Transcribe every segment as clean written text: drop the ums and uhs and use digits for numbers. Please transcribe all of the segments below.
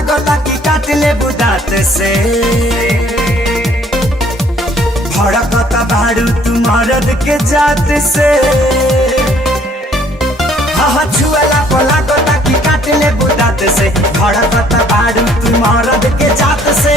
लागला कि काट ले बुदात से भड़कत बारू तू मरद के जात से छुएला पला गोता कि काट ले बुदात से भड़कत बारू तू मरद के जात से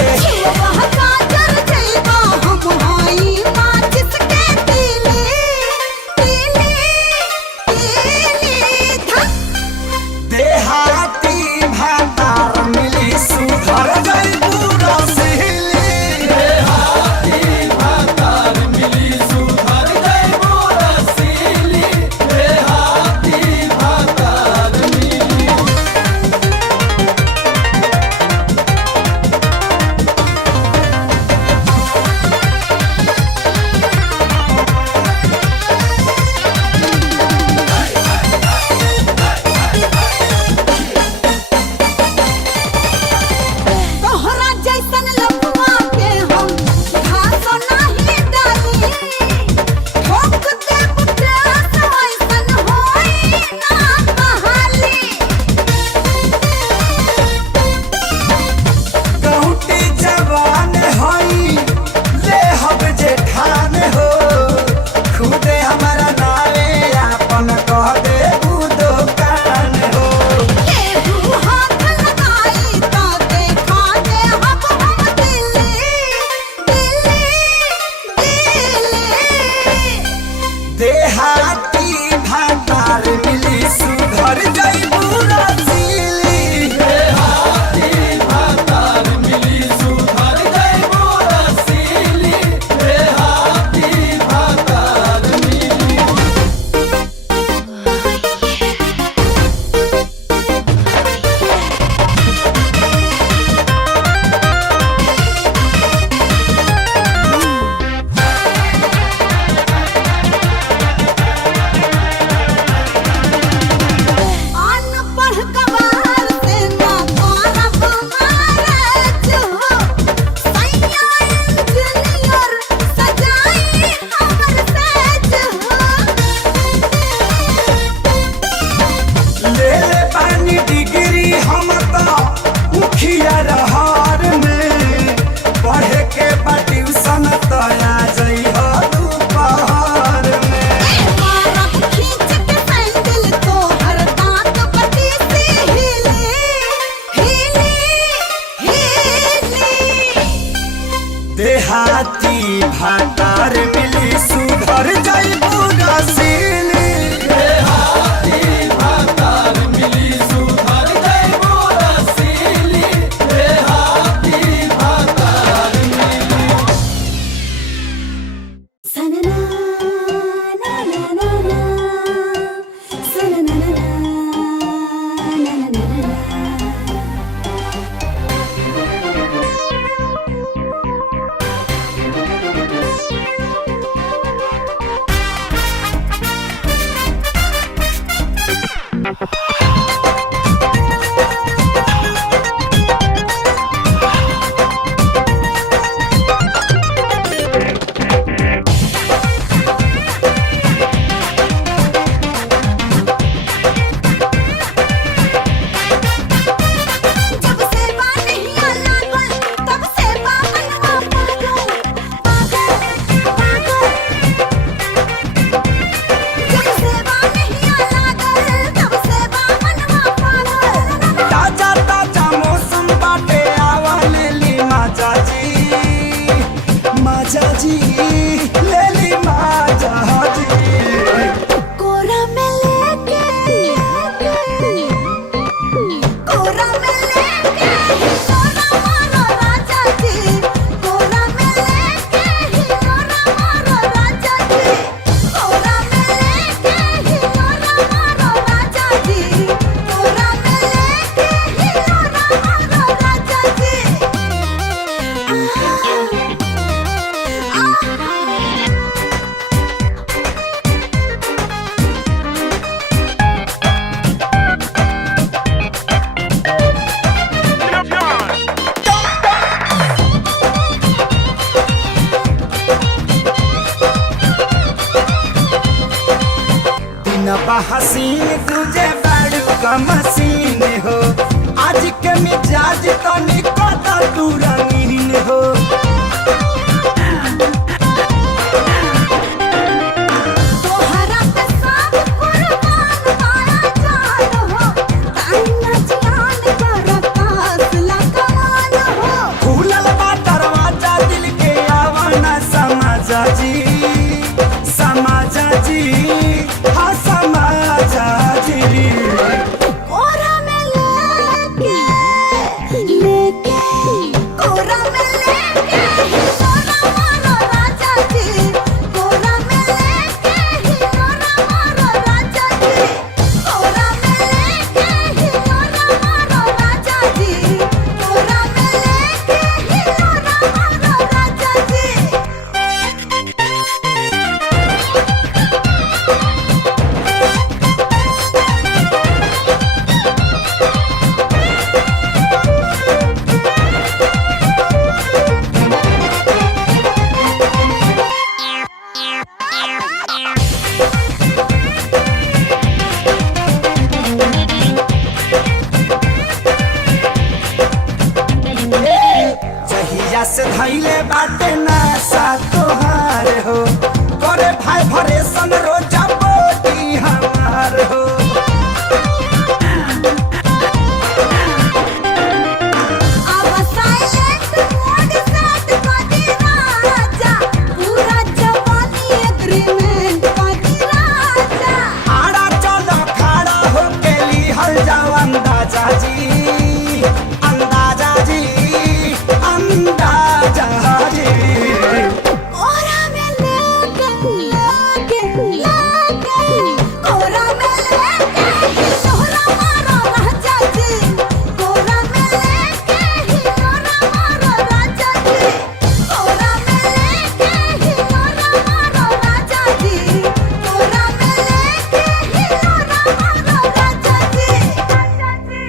देहाती भातार मिली सुधर जाइबू रसीली देहाती भातार मिली सुधर जाइबू रसीली देहाती भातार मिली सनना ना ना ना ना सनना ना ना ना ना जी लेली माजा जी कोरा में लेके कोरा में लेके सोना मारो राजा जी कोरा में लेके हिलोरा मारो राजा जी कोरा में लेके हिलोरा मारो राजा जी कोरा में लेके हिलोरा मारो राजा जी हसीन तुझे बड़ू का मसीन हो आज के मिजाज तनी कदा तू रंगीन हो। तोहरा पे सब कुर्बान माया जान हो, ताइना जियान कर पास लगान हो। खुलल बा दरवाजा दिल के आवाना समाजा जी, समाजा जी, हाँ समाजा जी। कोरा में लेके कोरा में लेके हिलोरा मारो राजा जी, कोरा में लेके हिलोरा मारो राजा जी, कोरा में लेके हिलोरा मारो राजा जी, कोरा में लेके हिलोरा मारो राजा जी। जहिया से धैले बाटे नशा तोहार हो, करे भाई भरे सन रोजा बोटी हमार हो। अब साइलेंट मोड सेट कर दी राजा, पूरा जवानी एग्रीमेंट कर दी राजा। आड़ा चलो खड़ा हो के लिहल जाओ अंदाजा जी, अंदाजा जी, अंदाजा जी। कोरा में लेके कोरा में लेके हिलोरा मारो राजा जी, कोरा में लेके हिलोरा मारो राजा जी, कोरा में लेके हिलोरा मारो राजा जी, कोरा में लेके हिलोरा मारो राजा जी, राजा जी।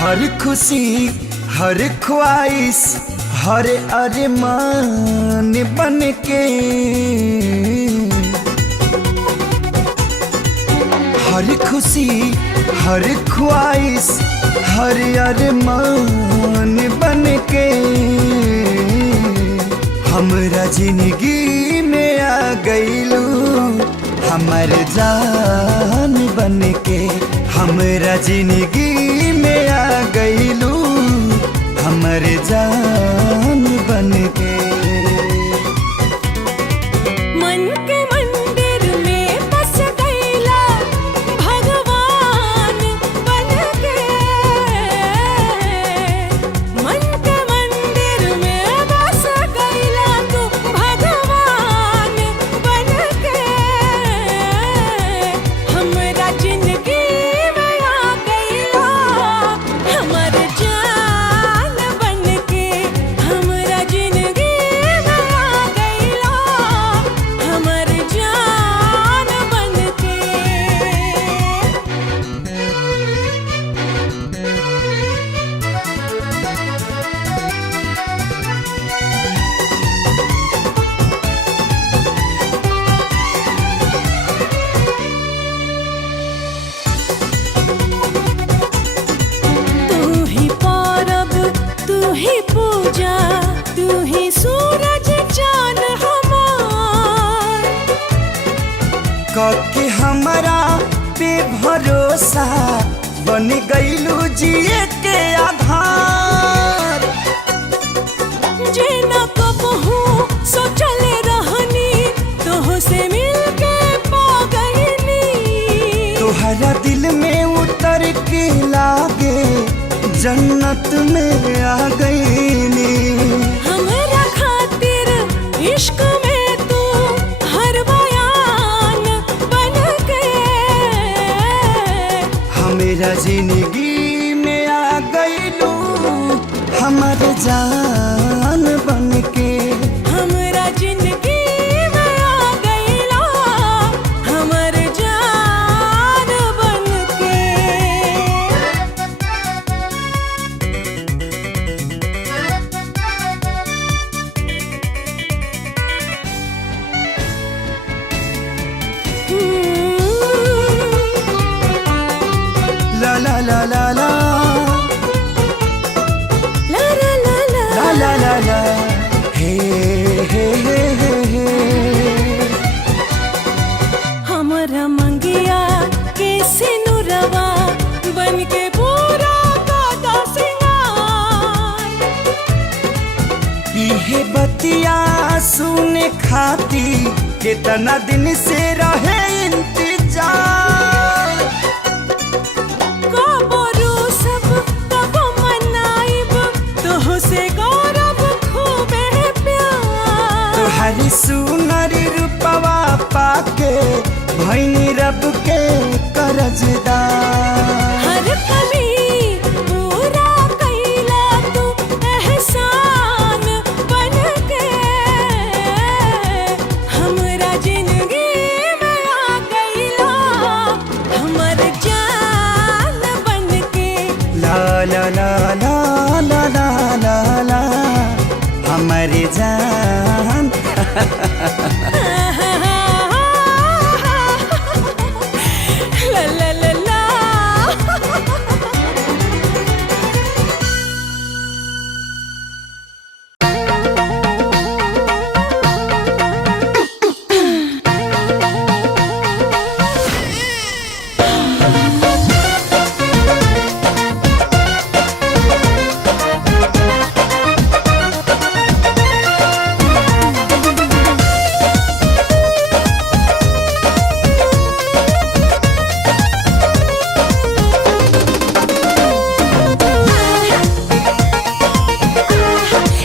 हर खुशी, हर ख्वाहिश, हर अरमान बन के, हर खुशी, हर ख्वाहिश, हर अरमान बन के हमरा जिंदगी में आ गईलू, हमर जान बन के। हमरा जिंदगी में आ गईलू, हमर जान बन के। मन के मंदिर में बस गईला भगवान बन के, मन के मंदिर में बस गईला तू भगवान बन के। हमरा जिंदगी में आ गईला, हमर जान बन के। हमरा जिंदगी में आ गईला, हमर जान बन के। तू ही पौरब, तू ही पूजा, तू ही सूरज चांद हमार। के हमरा पे भरोसा बन गईलू जिए के आधार। जे न कबहू सोचले रहनी, तोह से मिलके पा गईनी। तोहरा दिल में उतर के लागे जन्नत में आ गईनी। हमरा खातिर इश्क में तू हर बयान बन के। मेरा जिंदगी में आ गईलू, हमर जान कितना दिन से रहे इंतजार। कबो रूसब कबो मनाइब तोह से गौरव खूबे प्यार। तुहरी सुनरी रूपवा पाके भैनी रब के करजदार। हर कमी पूरा कैला तू एहसान बनके हमरा जिंदगी में आ गईला हमर जान बनके। ला ला ला ला ला ला ला ला हमारी जान। ला ला ला ला।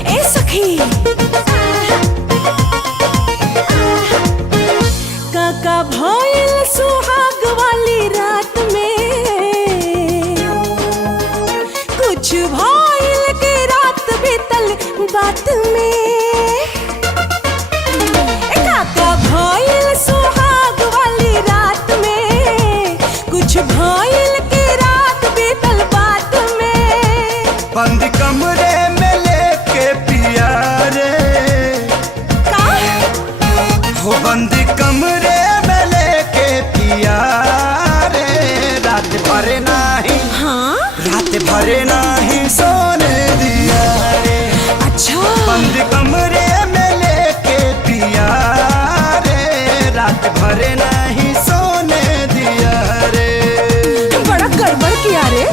ए सखी काका भइल सुहाग वाली रात में कुछ भइल के रात बीतल बात में। ए काका भइल सुहाग वाली रात में कुछ भइल के रात बीतल बात में। बंद कमरे में लेके पिया रे का हो, बंद कमरे में लेके पिया रे। रात भर नहीं, हाँ रात भर नहीं सोने दिया रे। अच्छा बंद कमरे में लेके पिया रे। रात भर नहीं सोने दिया रे। बड़ा गड़बड़ किया रे।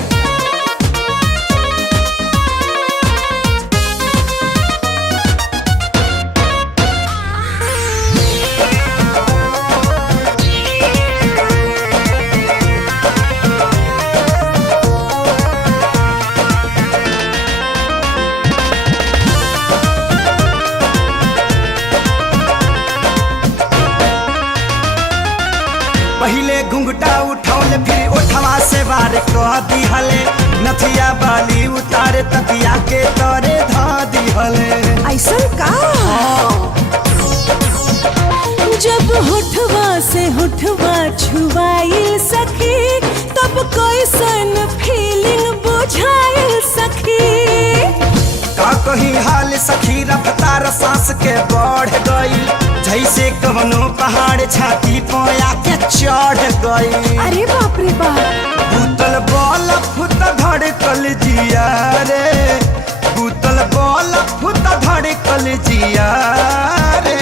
पहले घुंघटा उठौले फिर उठवा से बार कह दिहले। नथिया बाली उतारे तकिया के तरे धा दिहले। ऐसन का जब होठवा से होठवा छुआइल सखी तब कैसन फीलिंग बुझाइल सखी। का कही हाल सखी रफ्तार सांस के बढ़ गई। जैसे कवनो पहाड़ छाती पोया के चढ़ गई। अरे बाप रे बाप। भूतल बॉल फुत धड़कल जिया रे। भूतल बॉल फुत धड़कल जिया रे।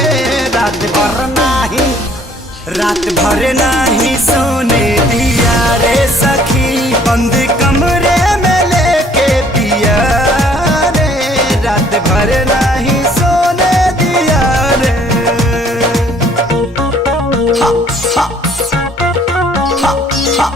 रात भर नहीं, रात भर नहीं सोने दिया रे सखी। बंद कमरे में लेके पिया रे। रात भर नहीं सोने दिया रे। हा हा हा हा।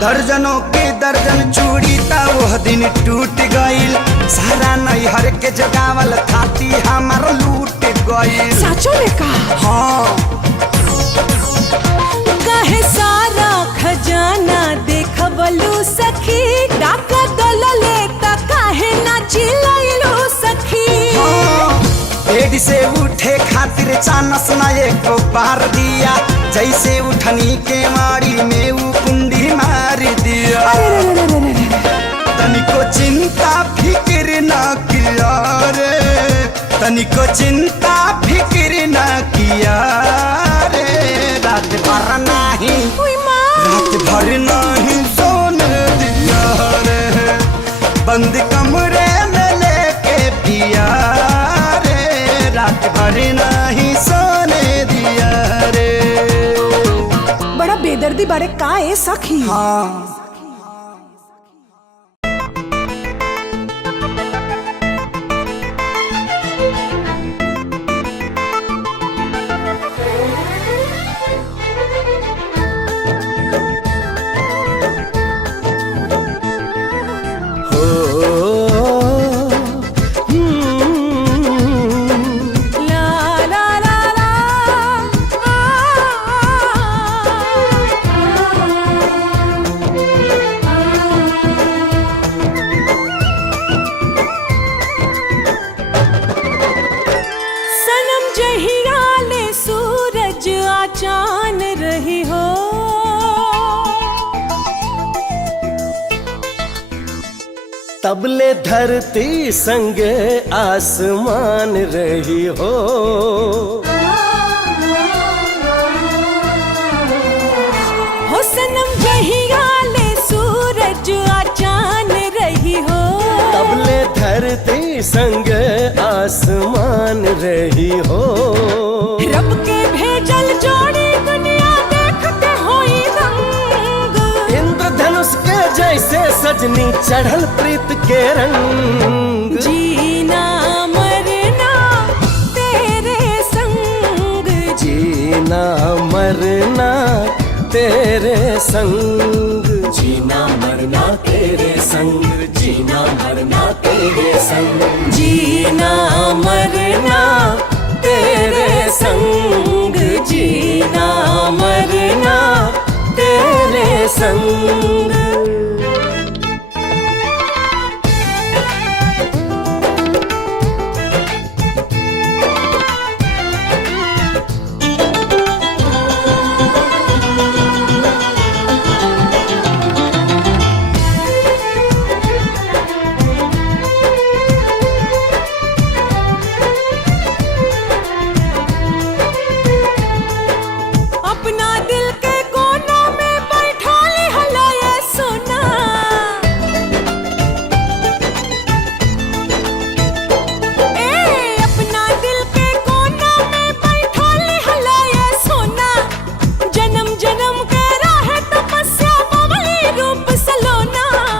दर्जनों के दर्जन चूड़ी ता वह दिन टूट गईल। सारा नैहर के जगावल थाती हमार लूट गईल। साचो में का हाँ कहे सारा खजाना देखबलू सखी। डाका दलले त काहे ना चिल्लाइलू सखी। हाँ बेड से उठे खातिर चानस न एको पार दिया। जैसे उठनी के मारी में वो कुंडी मार दिया। तनिको चिंता फिक्र न किया रे। तनिको चिंता फिक्र न किया रे। रात भर नहीं, रात भर नहीं सोने दिया रे। बंद कमरे में लेके पिया रे। नहीं सोने दिया रे। बड़ा बेदर्दी बारे का ए सखी। हाँ चान रही हो, तबले धरती संगे आसमान रही हो। हो सनम जहिया ले सूरज आ चान रही हो, तबले धरती संगे आसमान रही हो। रब के भेजल जोड़ी दुनिया देखते होई रंग, इंद्रधनुष के जैसे सजनी चढ़ल प्रीत के रंग। जीना मरना तेरे संग, जीना मरना तेरे संग, जीना मरना तेरे संग, जीना मरना तेरे संग, जीना मरना तेरे संग, जीना मरना तेरे संग।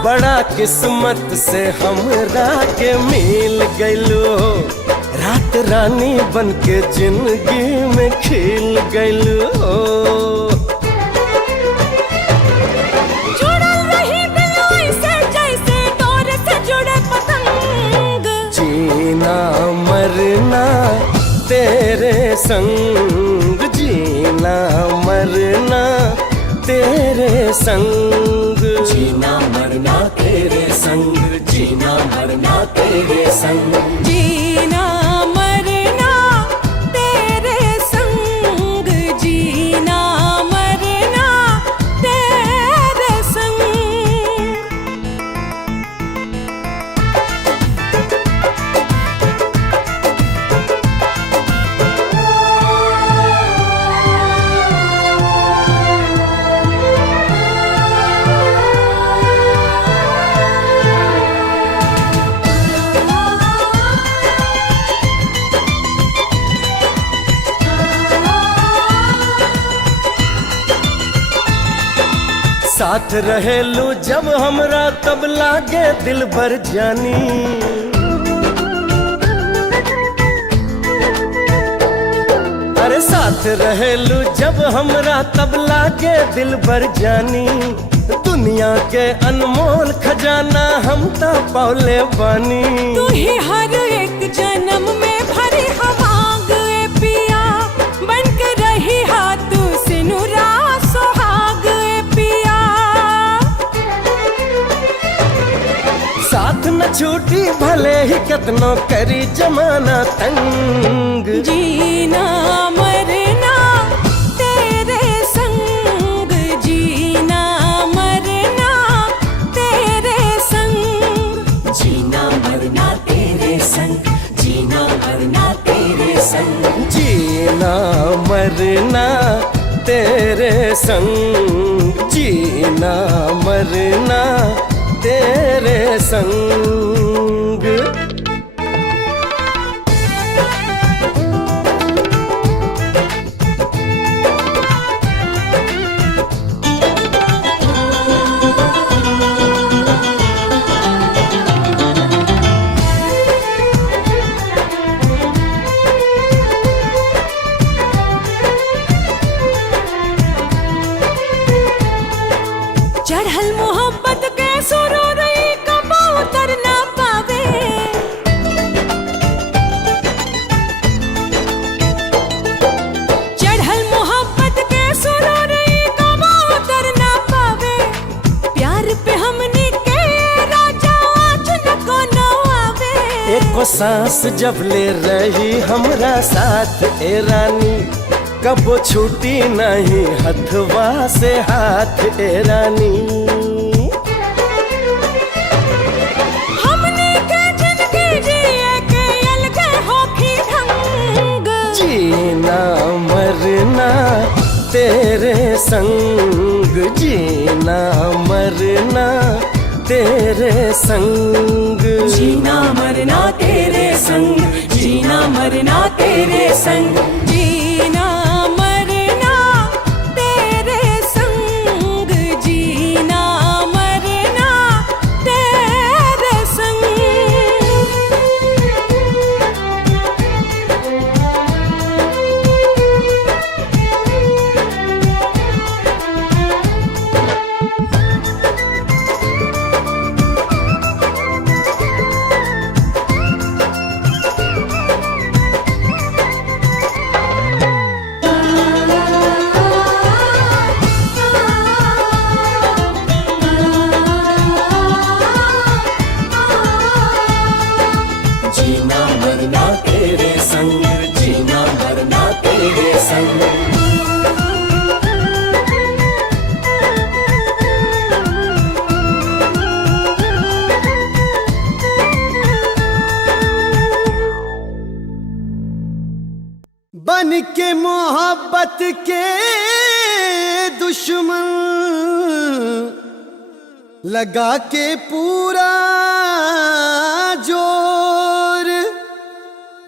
बड़ा किस्मत से हमरा के मिल गइलो, रात रानी बन के जिंदगी में खिल गइलो। जुड़ल रही दिल ऐसे जैसे डोर से जुड़े पतंग, जीना मरना तेरे संग, जीना मरना तेरे संग, जीना मरना तेरे संग, जीना मरना तेरे संग, जीना मरना तेरे संग, जीना मरना तेरे संग। साथ रहेलू जब हमरा तब लागे दिल भर जानी, अरे साथ रहेलू जब हमरा तब लागे दिल भर जानी। दुनिया के अनमोल खजाना हम ता पौले बानी। तू ही हर एक जन्म में भरी हवांग ए पिया, बन के रही हाथ सिनुरा सुहाग ए पिया। साथ न छूटी भले ही कितनो करी जमाना तंग, जीना मरना तेरे संग, जीना मरना तेरे संग, जीना मरना तेरे संग, जीना मरना तेरे संग, जीना मरना तेरे संग, जीना मरना तेरे संग। चढ़ल मोहब्बत के सुरूर कबो उतर ना पावे। चढ़ल मोहब्बत के सुरूर कबो उतर ना पावे। प्यार पे हमनी के राजा आज न को न आवे। एको सांस जब ले रही हमरा साथ ए रानी, कबो छूटी नहीं हथवा से हाथ ए रानी। हमने के जिंदगी जिए के अलग होखी ढंग। जीना मरना तेरे संग, जीना मरना तेरे संग। जीना मरना तेरे संग, जीना मरना तेरे संग, जीना मरना तेरे संग, जीना मरना तेरे संग। जीना मरना तेरे संग, जीना मरना तेरे संग। बन के मोहब्बत के दुश्मन, लगा के पूरा जोर,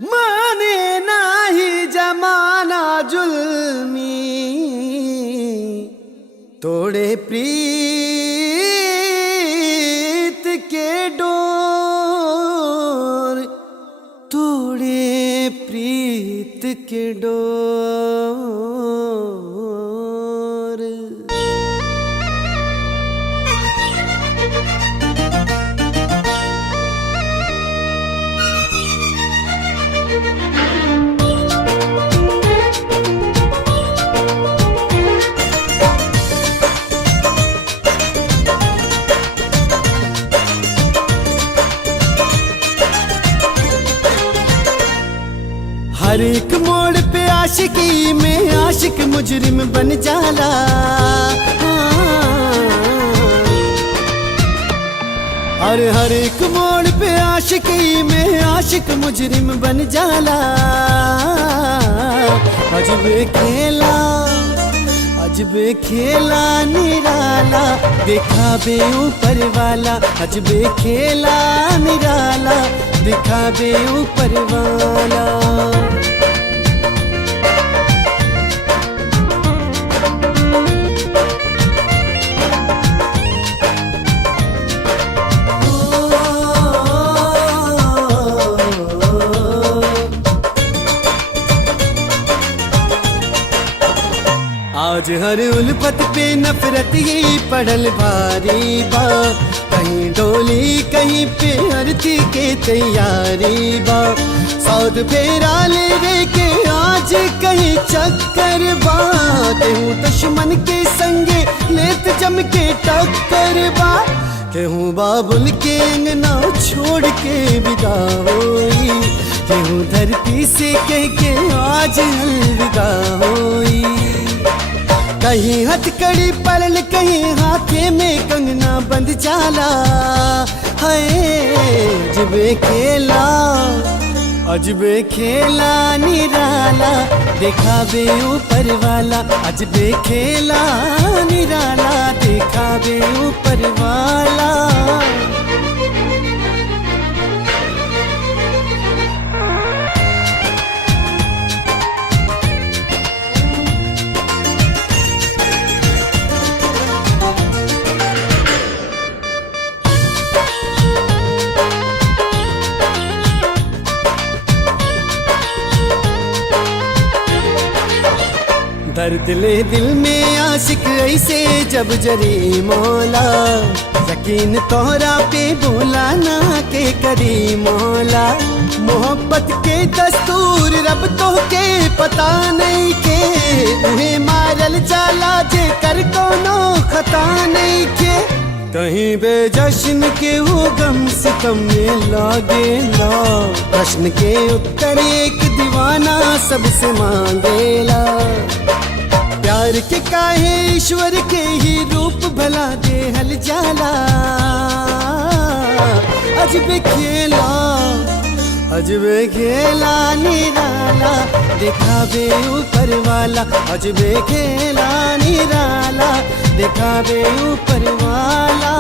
माने नाही जमाना जुल्मी, तोड़े प्रीत के डोर, तोड़े प्रीत के डोर। हर एक मोड़ पे आशिकी में आशिक मुजरिम बन जाला। हर एक मोड़ पे आशिकी में आशिक मुजरिम बन जाला। अजबे खेला, अजबे खेला निराला, दिखावे ऊपर वाला। अजबे खेला निराला, दिखावे ऊपर वाला। आज हर उल्फत पे नफरत ही पड़ल भारी बा। कहीं डोली कहीं पे आरती के तैयारी बा। साउथ फेरा ले के आज कहीं चक्कर बा। केहूँ दुश्मन के संगे लेत जम के टक्कर बा। केहूँ बाबुल के अंगना छोड़ के विदा होई। केहूँ धरती से कह के आज अलविदा होई। कहीं हथकड़ी परल कहीं हाथे में कंगना बंद जाला। हाय अजबे खेला, अजबे खेला निराला, दिखावे ऊपर वाला। अजबे खेला निराला, दिखावे ऊपर वाला। दर दिले दिल में आशिक ऐसे जब जरी मौला, यकीन तोहरा पे बोला ना के करी मौला। मोहब्बत के दस्तूर रब तो के पता नहीं के, उन्हें मारल जाला जे कर कोनो खता नहीं के। कहीं बेजश्न के वो गम सितम में लागेला, प्रश्न के उत्तर एक दीवाना सबसे मांगेला। प्यार के काहे ईश्वर के ही रूप भला दे हल जाला, अजबे खेला अजबे खेला निराला दिखावे ऊपर वाला, अजबे खेला निराला दिखावे ऊपर वाला।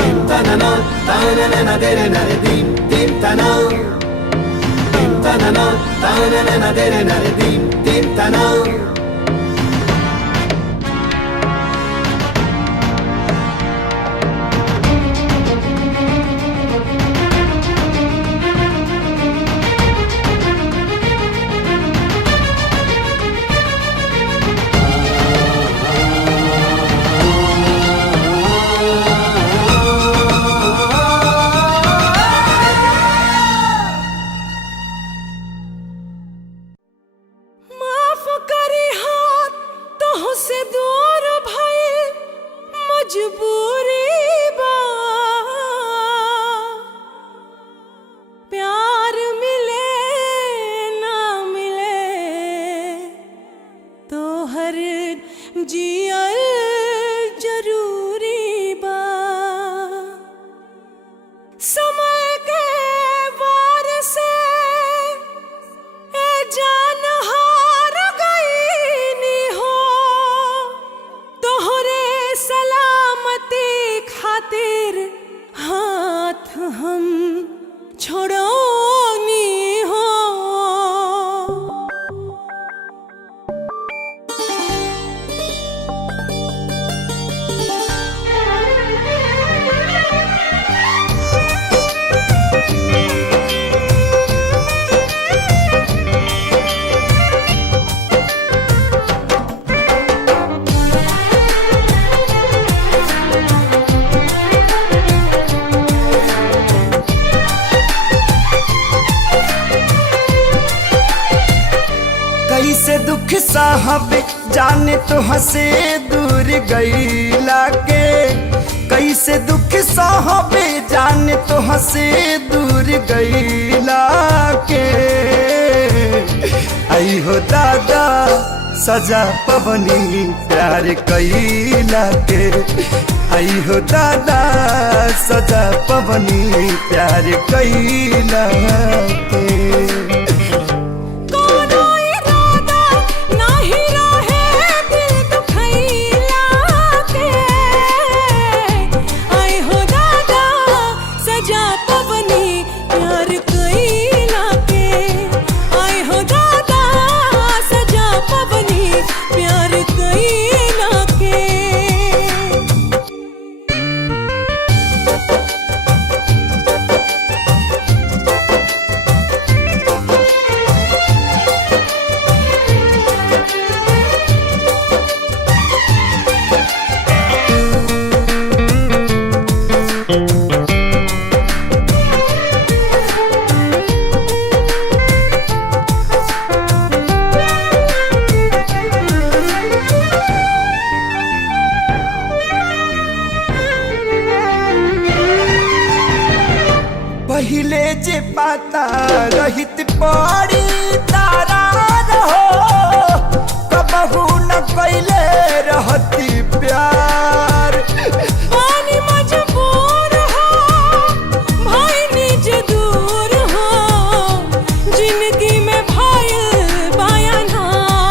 dim tanana tanana dere nare dim dim tana, dim tanana tanana dere nare dim dim tana। कैसे दुख साहब जाने तो हंसे दूर गईला के, कैसे दुख साहब जाने तो हंसे दूर गईला के। आई हो दादा सजा पवनी प्यार कैला के, आई हो दादा सजा पवनी प्यार कैला के। पहिले जे पाता रहित पड़ी तारा रहो, कबहू न कैले रहती प्यार। पानी मजबूर हो भाई निज दूर हो, जिंदगी में भाई बयानार।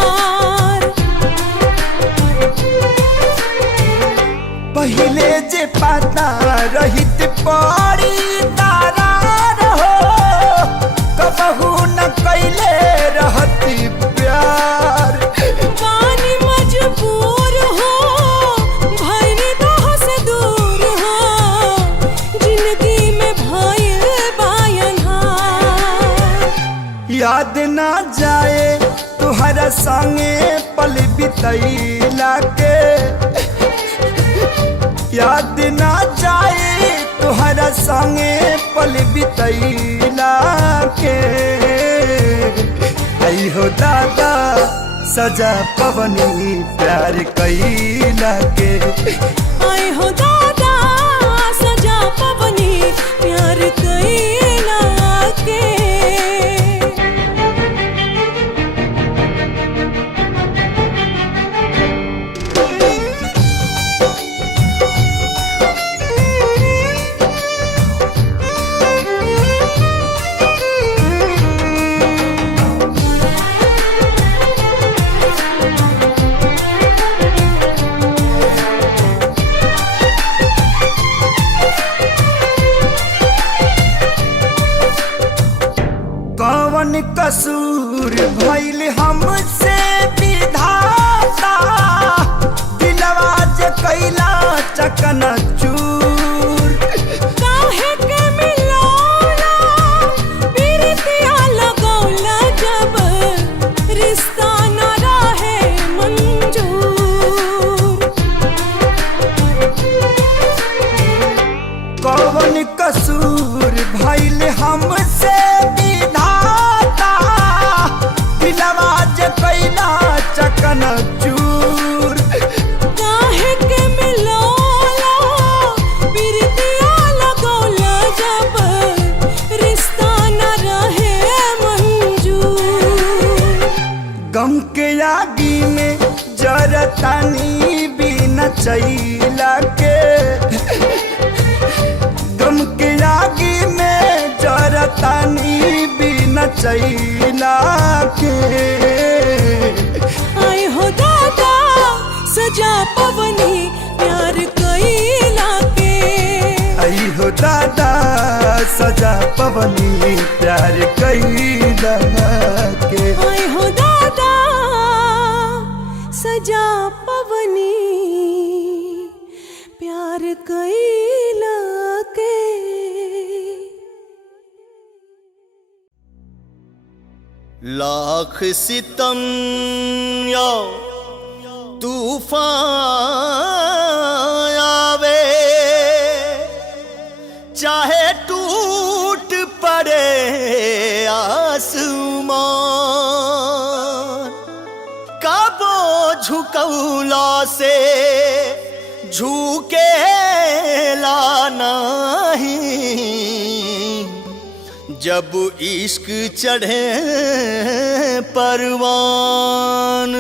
पहिले जे पाता रहित पड़ी तारा रहो, कबहू न कैले रहती प्यार। पानी मजबूर हो भाई तो से दूर हो, जिंदगी में भाई बयानार। याद ना जाए तुहरा तुहरा संगे पल बितैला के याद ना जाए तुहरा संगे पल बितैला के आई हो दादा सजा पवनी प्यार कैला के आए हो दादा सजा पवनी प्यार कैला के कौन कसूर भइल हमसे विधाता दिलवा जे कैला चकनाचूर काहे के मिलौला प्रीतिया लगौला जब रिश्ता न रहे मंजूर कौन कसूर भइल हमसे विधाता दिलवा जे कैला चकनाचूर काहे के मिलौला प्रीतिया लगौला जब रिश्ता न रहे मंजूर गम के आगी में जरतानी बिना चैला के गम के आगी में जरतानी बिना चैला के आए हो दादा सजा पवनी प्यार कैला के आई हो दादा सजा पवनी प्यार कैला के आए हो दादा सजा पवनी प्यार कैला के लाख सितम या तूफान आवे चाहे टूट पड़े आसमान काबो झुकौला से झुके ला नहीं जब इश्क चढ़े परवान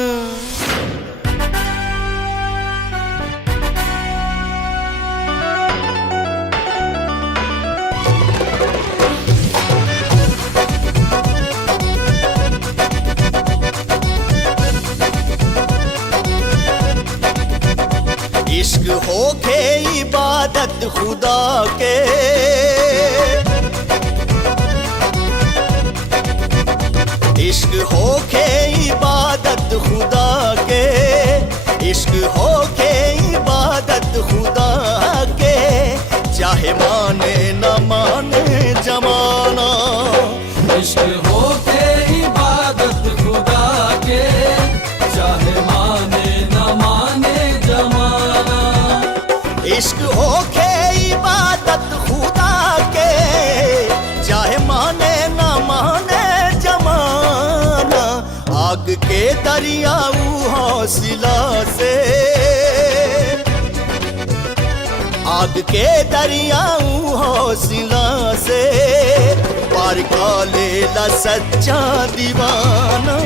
इश्क होके इबादत खुदा के इश्क होके इबादत खुदा के इश्क होके इबादत खुदा के चाहे माने न माने जमाना इश्क होके इबादत खुदा के चाहे माने न माने जमाना इश्क होके इबादत खुदा के चाहे माने न माने जमाना आग के दरियाऊ हौसला से आग के दरियाऊ हौसला से पार का लेला सच्चा दीवाना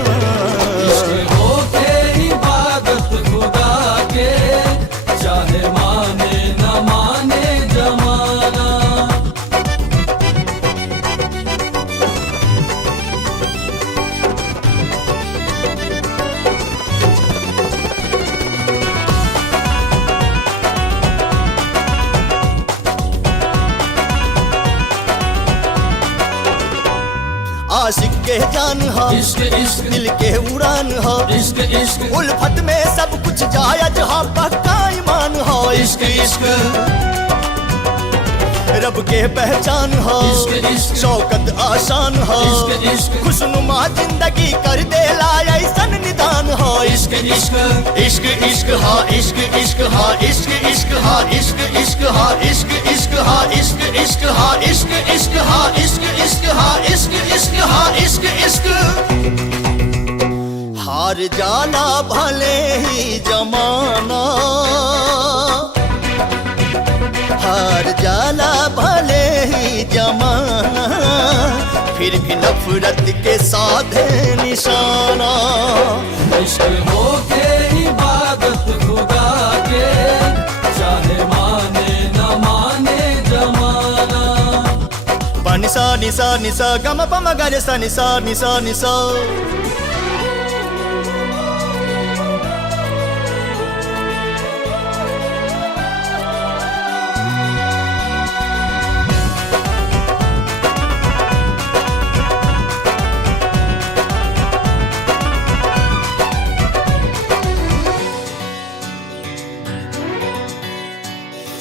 इश्क होके इबादत खुदा के चाहे माने न माने जमाना आशिक के जान हा इश्क इश्क दिल के उड़ान हा इश्क इश्क उल्फत में सब कुछ जायज हा पक्का ईमान हा इश्क इश्क अजब के पहचान हो, इश्क इश्क शौकत आसान हो, इश्क इश्क खुशनुमा जिंदगी कर दे ऐसन निदान हो। इश्क इश्क इश्क इश्क हा इश्क इश्क हा इश्क इश्क हा इश्क इश्क हा इश्क इश्क हा इश्क इश्क हा इश्क इश्क हा इश्क इश्क हा इश्क इश्क हा इश्क इश्क। हार जाला भले ही जमाना, हार जाला भले ही जमाना, फिर भी नफरत के साधे निशाना। इश्क हो के इबादत खुदा के, चाहे माने न माने जमाना। निसा निसा निसा गम पम गरे सा निसा निसा निसा।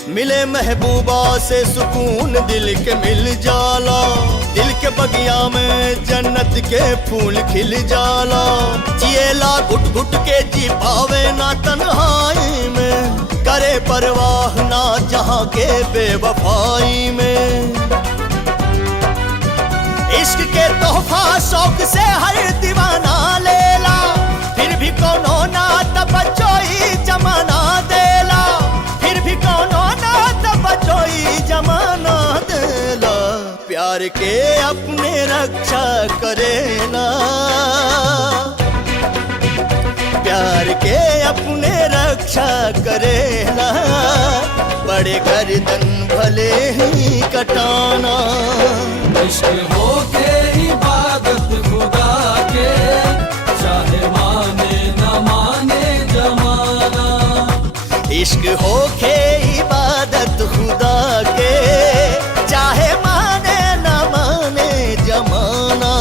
मिले महबूबा से सुकून दिल के मिल जाला, दिल के बगिया में जन्नत के फूल खिल जाला। जिएला घुट घुट के जी पावे ना तन्हाई में, करे परवाह ना जहां के बेवफाई में। इश्क के तोहफा शौक से हर दीवाना लेला, फिर भी कोनो ना तबच्चोई जमाना देला, फिर भी कोनो ना तबच्चोई जमाना देला। प्यार के अपने रक्षा करेला, प्यार के अपने रक्षा करेला, बड़े गर्दन भले ही कटाना। इश्क हो के इबादत खुदा के, चाहे माने न माने जमाना। इश्क हो के इबादत खुदा के, चाहे माने न माने जमाना।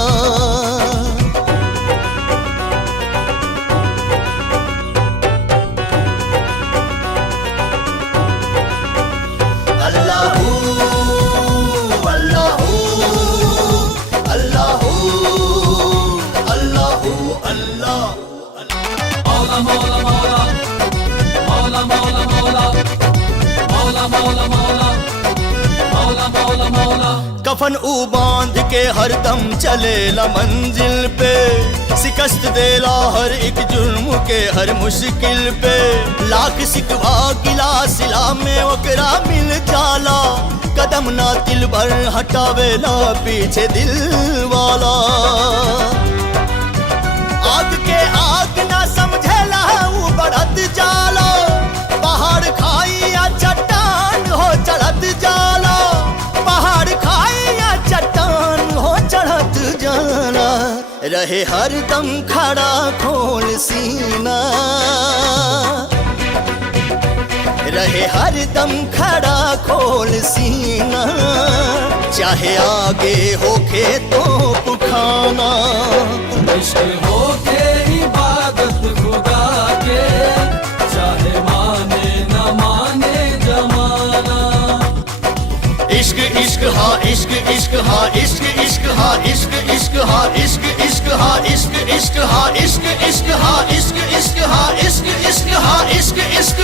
अल्लाहू अल्लाहू अल्लाहू अल्लाहू अल्लाह। मौला मौला मौला मौला मौला मौला मौला मौला मौला मौला मौला मौला। कफन ऊ बांध के हर दम चलेला मंजिल पे, शिकस्त देला हर एक जुर्म के हर मुश्किल पे। लाख सिकवा गिला सिला में ओकरा मिल जाला, कदम ना दिल भर हटावेला पीछे दिल वाला। आग के आग ना समझेला ऊ बढ़त जाला, पहाड़ खाई या चट्टान हो चढ़त जाला, पहाड़ खाई या चट्टान हो चढ़त जाला। रहे हर दम खड़ा खोल सीना, रहे हर दम खड़ा खोल सीना, चाहे आगे होके तो पुखाना। इश्क हो के इबादत खुदा के, चाहे माने न माने जमाना। इश्क इश्क हा इश्क इश्क हा इश्क इश्क हा इश्क इश्क हा इश्क इश्क हा इश्क इश्क हा इश्क इश्क हा इश्क इश्क हा इश्क इश्क हा इश्क इश्क।